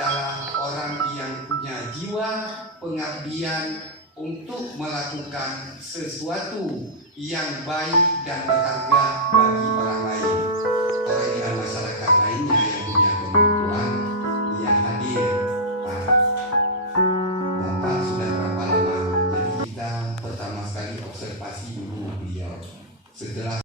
adalah orang yang punya jiwa pengabdian untuk melakukan sesuatu yang baik dan berharga bagi orang lain. Orang dan masyarakat lainnya yang punya kebutuhan yang hadir. Bapak sudah berapa lama? Jadi kita pertama sekali observasi dulu beliau. Setelah